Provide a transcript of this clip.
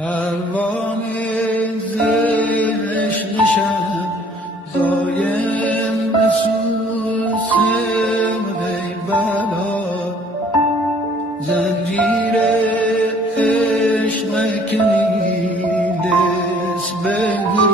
پروانه زشت نشم زایم بسوزم ای بلا زنجیر عشق مکنی دست بگو